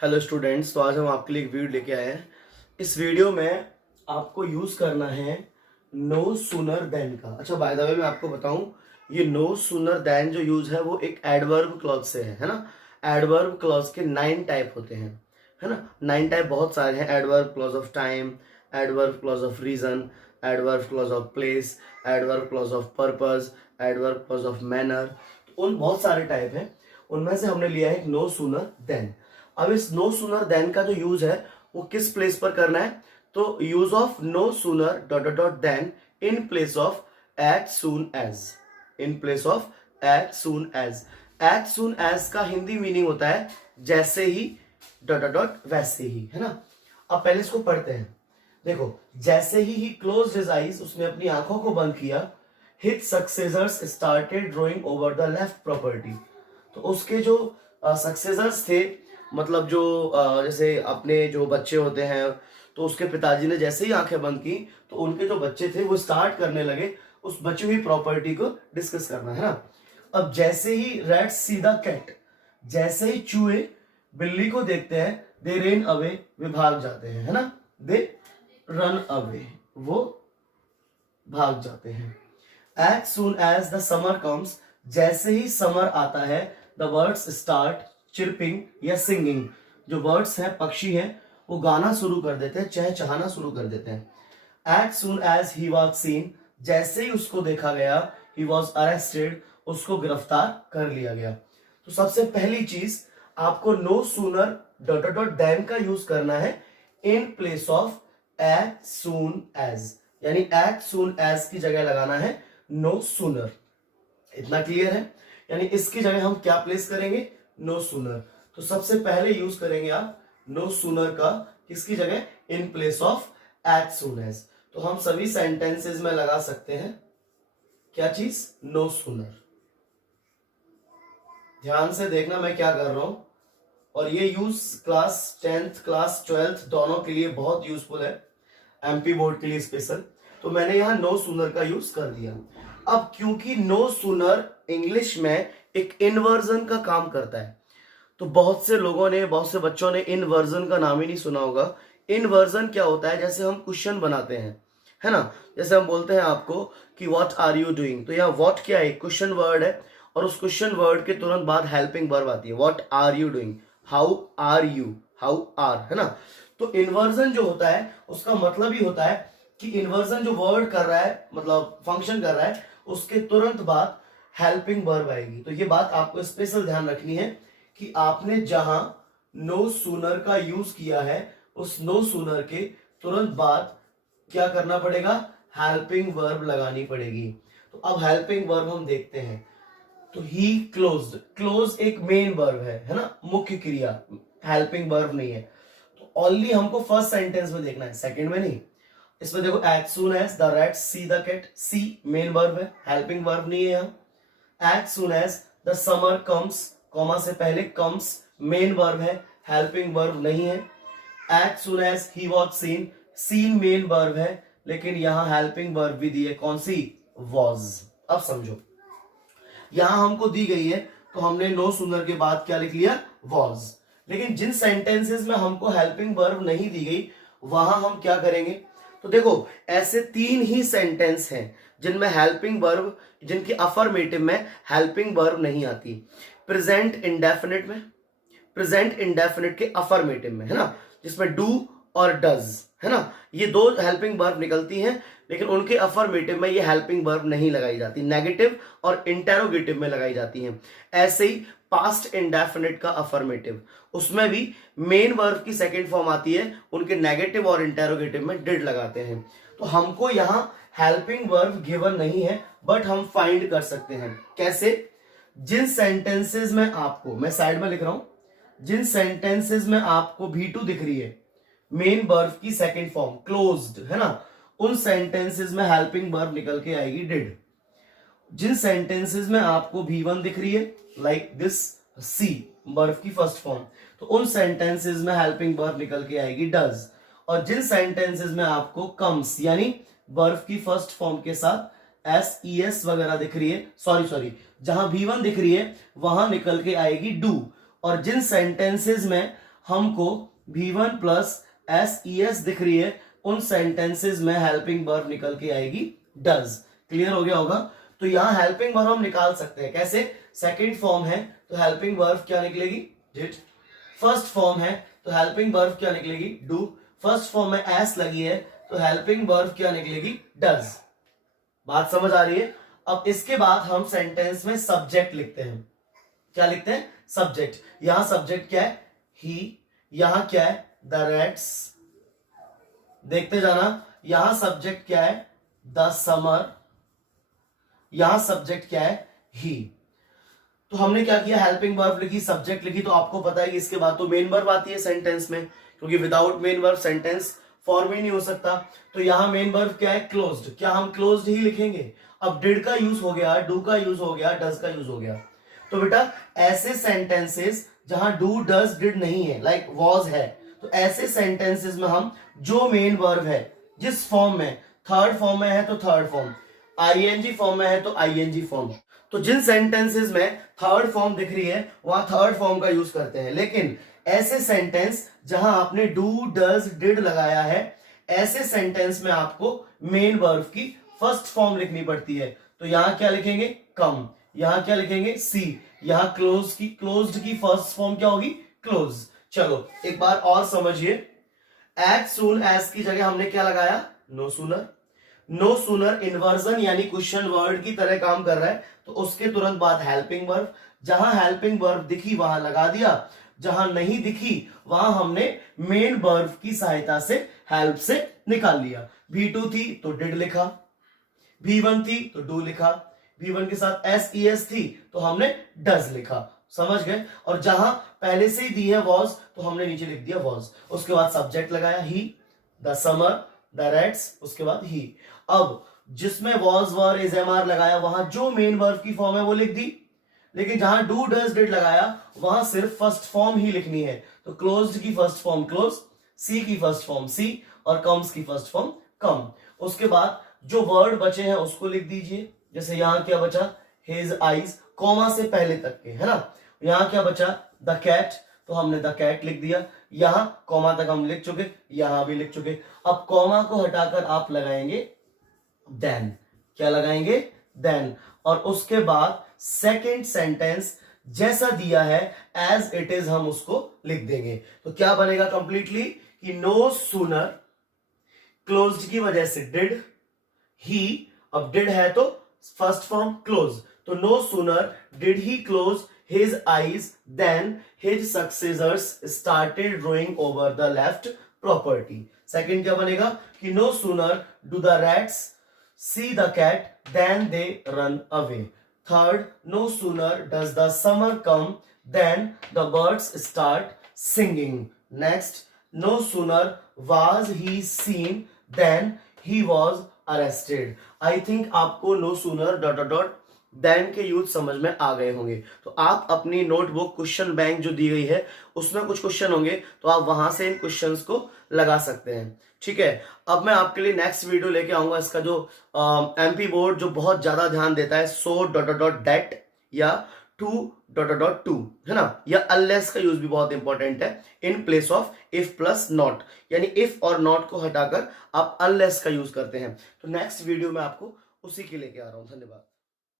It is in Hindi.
हेलो स्टूडेंट्स, तो आज हम आपके लिए एक वीडियो लेके आए हैं। इस वीडियो में आपको यूज करना है नो सूनर देन का। अच्छा, बाय द वे मैं आपको बताऊं, ये नो सूनर देन जो यूज है वो एक एडवर्ब क्लॉज से है ना। एडवर्ब क्लॉज के 9 टाइप होते हैं, है ना। 9 टाइप बहुत सारे हैं। Adverb clause of time, adverb clause of reason, adverb clause of place, adverb clause of purpose, adverb clause of manner. तो उन बहुत सारे टाइप हैं, उनमें से हमने लिया है नो सूनर देन। अब इस नो सूनर देन का जो यूज है वो किस प्लेस पर करना है, तो use of no sooner dot dot dot then in place of as soon as. In place of as soon as. As soon as का हिंदी मीनिंग होता है जैसे ही डॉट डॉट डॉट वैसे ही, है ना। अब पहले इसको पढ़ते हैं। देखो, जैसे ही क्लोज्ड हिज आईज, उसने अपनी आंखों को बंद किया। His successors started drawing over the left property. तो उसके जो सक्सेसर्स थे, मतलब जो जैसे अपने जो बच्चे होते हैं, तो उसके पिताजी ने जैसे ही आंखें बंद की तो उनके जो बच्चे थे वो स्टार्ट करने लगे उस बची हुई प्रॉपर्टी को डिस्कस करना, है ना। अब जैसे ही रैट्स सी द कैट, जैसे ही चूहे बिल्ली को देखते हैं, दे रेन अवे, वे भाग जाते हैं, है ना। दे रन अवे, वो भाग जाते हैं। As soon as the summer comes, जैसे ही समर आता है, द बर्ड्स स्टार्ट चिरपिंग या सिंगिंग। जो बर्ड्स हैं, पक्षी हैं, वो गाना शुरू कर देते हैं, चहचहाना शुरू कर देते हैं। As soon as he was seen, जैसे ही उसको देखा गया, ही वॉज अरेस्टेड, उसको गिरफ्तार कर लिया गया। तो सबसे पहली चीज, आपको no sooner dot dot dot then का यूज करना है in place of as soon as, यानी एज सून एज की जगह लगाना है नो सूनर। इतना क्लियर है। यानी इसकी जगह हम क्या प्लेस करेंगे, नो सूनर। तो सबसे पहले यूज करेंगे आप नो सूनर का, किसकी जगह, in place of as soon as. तो हम सभी सेंटेंसेस में लगा सकते हैं क्या चीज, नो सूनर। ध्यान से देखना मैं क्या कर रहा हूं, और ये use class 10th class 12th दोनों के लिए बहुत यूजफुल है, एमपी बोर्ड के लिए स्पेशल। तो मैंने यहां नो सूनर का यूज कर दिया। अब क्योंकि नो सूनर इंग्लिश में एक इनवर्जन का काम करता है, तो बहुत से लोगों ने, बहुत से बच्चों ने इनवर्जन का नाम ही नहीं सुना होगा। इनवर्जन क्या होता है, जैसे हम क्वेश्चन बनाते हैं, है ना। जैसे हम बोलते हैं आपको कि व्हाट आर यू डूइंग, तो यहाँ व्हाट क्या है, क्वेश्चन वर्ड है, और उस क्वेश्चन वर्ड के तुरंत बाद हेल्पिंग वर्ब आती है, what are you doing, how are you, how are, है ना। तो इन्वर्जन जो होता है उसका मतलब ही होता है कि इन्वर्जन जो वर्ड कर रहा है, मतलब फंक्शन कर रहा है, उसके तुरंत बाद हेल्पिंग वर्ब आएगी। तो ये बात आपको स्पेशल ध्यान रखनी है कि आपने जहां नो सूनर का यूज किया है, उस नो सूनर के तुरंत बाद क्या करना पड़ेगा, हेल्पिंग वर्ब लगानी पड़ेगी। तो अब हेल्पिंग वर्ब हम देखते हैं। तो ही क्लोज्ड, क्लोज एक मेन वर्ब है ना, मुख्य क्रिया, हेल्पिंग वर्ब नहीं है। तो ओनली हमको फर्स्ट सेंटेंस में देखना है, सेकंड में नहीं। इसमें देखो, as soon as the rats see the cat, see main verb है, हेल्पिंग वर्ब नहीं है यहाँ। As soon as the summer comes, comma से पहले कम्स मेन वर्ब है, हेल्पिंग वर्ब नहीं है। As soon as he was seen, seen main verb है, लेकिन यहां हेल्पिंग वर्ब भी दी है, कौन सी, वॉज। अब समझो, यहां हमको दी गई है तो हमने नो सूनर के बाद क्या लिख लिया, वॉज। लेकिन जिन सेंटेंसेस में हमको हेल्पिंग वर्ब नहीं दी गई, वहां हम क्या करेंगे, तो देखो ऐसे 3 ही सेंटेंस हैं जिनमें हेल्पिंग वर्ब, जिनकी अफर्मेटिव में हेल्पिंग वर्ब नहीं आती। प्रेजेंट इंडेफिनिट में, प्रेजेंट इंडेफिनिट के अफर्मेटिव में, है ना, जिसमें डू और डज, है ना, ये 2 हेल्पिंग वर्ब निकलती हैं, लेकिन उनके अफर्मेटिव में ये हेल्पिंग वर्ब नहीं लगाई जाती, नेगेटिव और इंटेरोगेटिव में लगाई जाती हैं। ऐसे ही पास्ट इंडेफिनिट का अफर्मेटिव, उसमें भी मेन वर्ब की सेकंड फॉर्म आती है, उनके नेगेटिव और इंटेरोगेटिव में डिड लगाते हैं। तो हमको यहां हेल्पिंग वर्ब गिवन नहीं है, बट हम फाइंड कर सकते हैं। कैसे, जिन सेंटेंसेस में आपको, मैं साइड में लिख रहा हूं, जिन सेंटेंसेस में आपको V2 दिख रही है, मेन वर्ब की सेकंड फॉर्म क्लोज्ड, है ना, उन सेंटेंसेस में हेल्पिंग वर्ब निकल के आएगी डिड। जिन सेंटेंसेस में आपको V1 दिख रही है, लाइक दिस सी, वर्ब की फर्स्ट फॉर्म, तो उन सेंटेंसेस में हेल्पिंग वर्ब निकल के आएगी डज। और जिन सेंटेंसेस में आपको कम्स, यानी वर्ब की फर्स्ट फॉर्म के साथ SES वगैरह दिख रही है, सॉरी जहां V1 दिख रही है वहां निकल के आएगी डू। और जिन सेंटेंसेस में हमको V1 प्लस SES दिख रही है, उन सेंटेंसेस में हेल्पिंग वर्ब निकल के आएगी डज। क्लियर हो गया होगा। तो यहां हेल्पिंग वर्ब हम निकाल सकते हैं कैसे, सेकंड फॉर्म है तो हेल्पिंग वर्ब क्या निकलेगी डिड, फर्स्ट फॉर्म है तो हेल्पिंग वर्ब क्या निकलेगी डू, फर्स्ट फॉर्म में एस लगी है तो हेल्पिंग वर्ब क्या निकलेगी डज। बात समझ आ रही है। अब इसके बाद हम सेंटेंस में सब्जेक्ट लिखते हैं। क्या लिखते हैं, सब्जेक्ट। यहां सब्जेक्ट क्या है ही, यहां क्या है द रैट्स, देखते जाना। यहां सब्जेक्ट क्या है द समर, यहां सब्जेक्ट क्या है ही। तो हमने क्या किया, हेल्पिंग वर्ब लिखी, सब्जेक्ट लिखी, तो आपको पता है कि इसके बाद तो मेन वर्ब आती है सेंटेंस में, क्योंकि without main verb sentence form ही नहीं हो सकता। तो यहां मेन वर्ब क्या है क्लोज्ड, क्या हम क्लोज्ड ही लिखेंगे। अब डिड का यूज हो गया, डू का यूज हो गया, डज का यूज हो गया। तो बेटा ऐसे सेंटेंसेस जहां डू डज डिड नहीं है, लाइक वॉज है, तो ऐसे सेंटेंसेस में हम जो मेन वर्ब है जिस फॉर्म में, थर्ड फॉर्म में है तो थर्ड फॉर्म, आईएनजी फॉर्म में है तो आईएनजी फॉर्म, तो जिन सेंटेंसेस में थर्ड फॉर्म दिख रही है वहां थर्ड फॉर्म का यूज करते हैं। लेकिन ऐसे सेंटेंस जहां आपने डू डज डिड लगाया है, ऐसे सेंटेंस में आपको मेन वर्ब की फर्स्ट फॉर्म लिखनी पड़ती है। तो यहां क्या लिखेंगे कम, यहां क्या लिखेंगे सी, यहां क्लोज्ड की फर्स्ट फॉर्म क्या होगी क्लोज। चलो एक बार और समझिए, एज सून एज की जगह हमने क्या लगाया no sooner. No sooner inversion यानी क्वेश्चन वर्ड की तरह काम कर रहा है, तो उसके तुरंत बाद हेल्पिंग वर्ब, जहां हेल्पिंग वर्ब दिखी वहां लगा दिया, जहां नहीं दिखी वहां हमने मेन वर्ब की सहायता से हेल्प से निकाल लिया। V2 थी तो डिड लिखा, V1 थी तो डू लिखा, V1 के साथ SES थी तो हमने डज लिखा। समझ गए। और जहां पहले से ही दी है वॉज तो हमने नीचे लिख दिया वॉज, उसके बाद सब्जेक्ट लगाया he, the summer, the rats, उसके बाद ही। अब जिसमें was were is am are लगाया वहां जो मेन वर्ब की फॉर्म है वो लिख दी, लेकिन जहां डू डज डिड लगाया वहां सिर्फ फर्स्ट फॉर्म ही लिखनी है। तो क्लोज्ड की फर्स्ट फॉर्म क्लोज, सी की फर्स्ट फॉर्म सी, और कम्स की फर्स्ट फॉर्म कम। उसके बाद जो वर्ड बचे हैं उसको लिख दीजिए। जैसे यहां क्या बचा हिज आईज, कॉमा से पहले तक के, है ना। यहां क्या बचा द कैट, तो हमने द कैट लिख दिया। यहां कॉमा तक हम लिख चुके, यहां भी लिख चुके। अब कॉमा को हटाकर आप लगाएंगे देन, क्या लगाएंगे देन, और उसके बाद सेकेंड सेंटेंस जैसा दिया है एज इट इज हम उसको लिख देंगे। तो क्या बनेगा कंप्लीटली कि नो सूनर, क्लोज्ड की वजह से डिड, ही, अब डिड है तो फर्स्ट फॉर्म क्लोज, तो no sooner did he close his eyes then his successors started rowing over the left property। Second क्या बनेगा कि no sooner do the rats see the cat then they run away। Third no sooner does the summer come then the birds start singing। Next no sooner was he seen then he was arrested। I think आपको no sooner dot dot dot then के यूज समझ में आ गए होंगे। तो आप अपनी नोटबुक क्वेश्चन बैंक जो दी गई है उसमें कुछ क्वेश्चन होंगे, तो आप वहां से इन क्वेश्चंस को लगा सकते हैं। ठीक है। अब मैं आपके लिए नेक्स्ट वीडियो लेके आऊंगा, इसका जो एमपी बोर्ड जो बहुत ज्यादा ध्यान देता है so dot dot dot date या two dot dot dot two, है ना, या अनलेस का यूज भी बहुत इंपॉर्टेंट है in place of if plus not, यानी इफ और नॉट को हटाकर आप अनलेस का यूज करते हैं। तो नेक्स्ट वीडियो में आपको उसी के लेके आ रहा हूं। धन्यवाद।